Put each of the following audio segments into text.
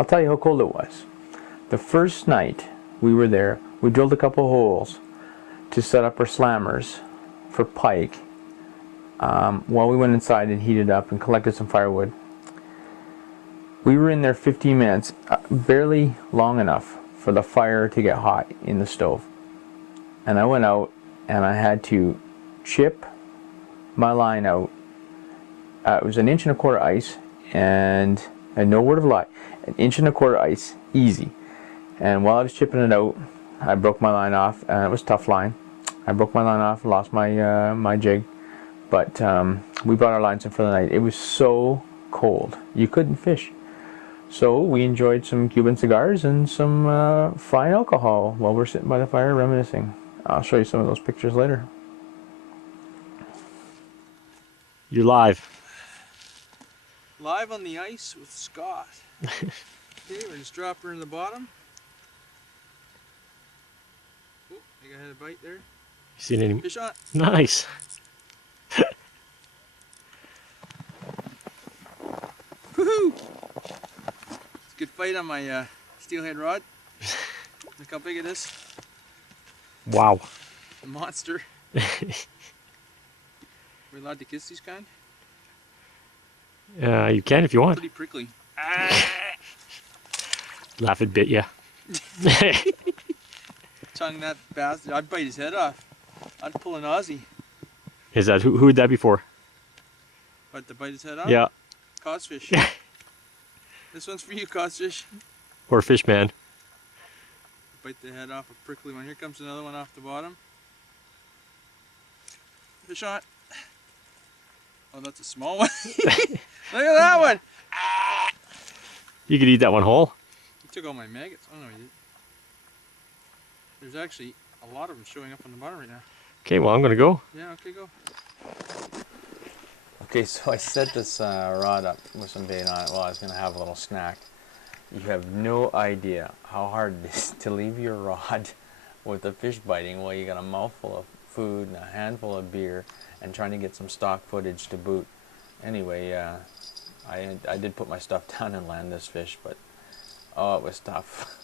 I'll tell you how cold it was. The first night we were there, we drilled a couple holes to set up our slammers for pike while we went inside and heated up and collected some firewood. We were in there 15 minutes, barely long enough for the fire to get hot in the stove. And I went out and I had to chip my line out. It was 1.25 inch ice, and no word of a lie, 1.25 inch ice, easy. And while I was chipping it out, I broke my line off, and it was a tough line. I broke my line off, lost my my jig, but we brought our lines in for the night. It was so cold, you couldn't fish. So we enjoyed some Cuban cigars and some fine alcohol while we're sitting by the fire reminiscing. I'll show you some of those pictures later. You're live. Live on the ice with Scott. Okay, we'll just drop her in the bottom. Oh, I think I had a bite there. You seen any? Fish on. Nice. Woohoo! It's a good fight on my steelhead rod. Look how big it is. Wow. A monster. We're allowed to kiss these kind? You can if you want. Pretty prickly. Laugh it bit ya. Tongue that bastard. I'd bite his head off. I'd pull an Aussie. Is that who would that be for? What, to bite his head off? Yeah. Codfish. This one's for you, codfish. Or fish man. Bite the head off a prickly one. Here comes another one off the bottom. Fish on. Oh, that's a small one. Look at that one. You could eat that one whole. He took all my maggots. Oh no, he did. There's actually a lot of them showing up on the bottom right now. Okay, well I'm gonna go. Yeah, okay, go. Okay, so I set this rod up with some bait on it while I was going to have a little snack. You have no idea how hard it is to leave your rod with the fish biting while you got a mouthful of food and a handful of beer and trying to get some stock footage to boot. Anyway, I did put my stuff down and land this fish, but oh, it was tough.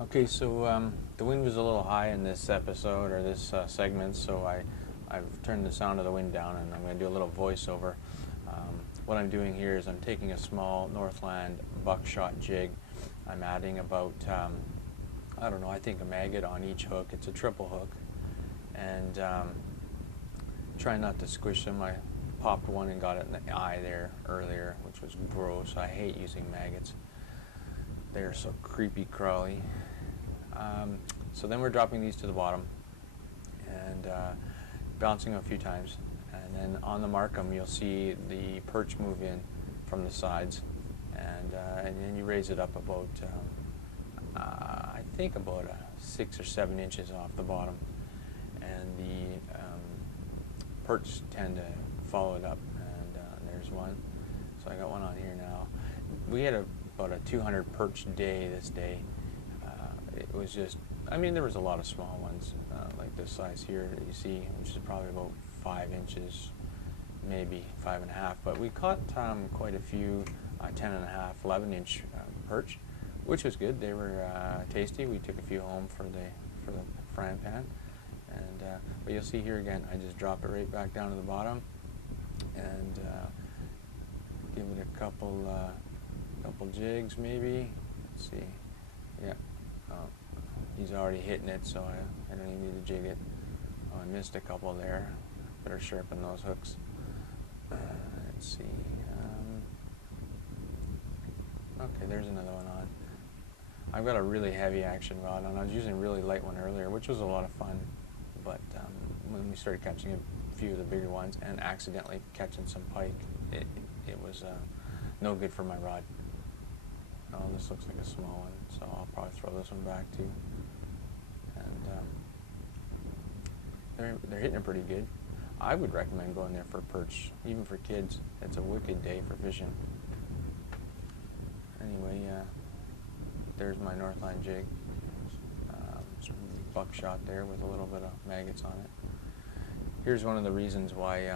Okay, so the wind was a little high in this episode, or this segment, so I've turned the sound of the wind down and I'm going to do a little voiceover. What I'm doing here is I'm taking a small Northland buckshot jig. I'm adding about, I don't know, I think a maggot on each hook. It's a triple hook. And trying not to squish them. I popped one and got it in the eye there earlier, which was gross. I hate using maggots. They're so creepy crawly. So then we're dropping these to the bottom and bouncing them a few times. And then on the markham, you'll see the perch move in from the sides, and then you raise it up about, I think about 6 or 7 inches off the bottom, and the perch tend to follow it up. And there's one. So I got one on here now. We had about a 200 perch day this day. It was just, I mean, there was a lot of small ones like this size here that you see, which is probably about 5 inches, maybe 5.5, but we caught quite a few 10.5, 11-inch perch, which was good. They were tasty. We took a few home for the frying pan, and but you'll see here again, I just drop it right back down to the bottom, and give it a couple jigs maybe. Let's see, yeah. Oh, he's already hitting it, so I don't even need to jig it. Oh, I missed a couple there. Better sharpen those hooks. Let's see. Okay, there's another one on. I've got a really heavy action rod on. I was using a really light one earlier, which was a lot of fun. But when we started catching a few of the bigger ones and accidentally catching some pike, it was no good for my rod. Oh, this looks like a small one, so I'll probably throw this one back too. And they're hitting it pretty good. I would recommend going there for perch, even for kids. It's a wicked day for fishing. Anyway, there's my Northland jig. buckshot there with a little bit of maggots on it. Here's one of the reasons why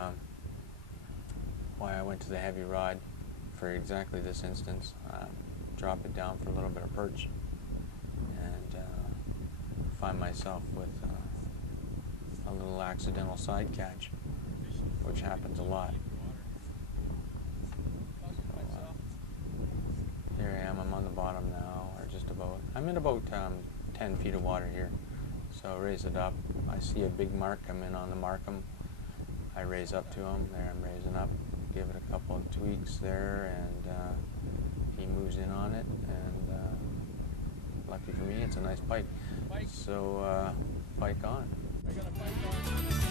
I went to the heavy rod for exactly this instance. Drop it down for a little bit of perch and find myself with a little accidental side catch, which happens a lot. Here I am, I'm on the bottom now, or just about. I'm in about 10 feet of water here. So raise it up. I see a big mark come in on the markham. I raise up to him. There, I'm raising up. Give it a couple of tweaks there, and he moves in on it. And lucky for me, it's a nice pike. So pike on. I got a pike on.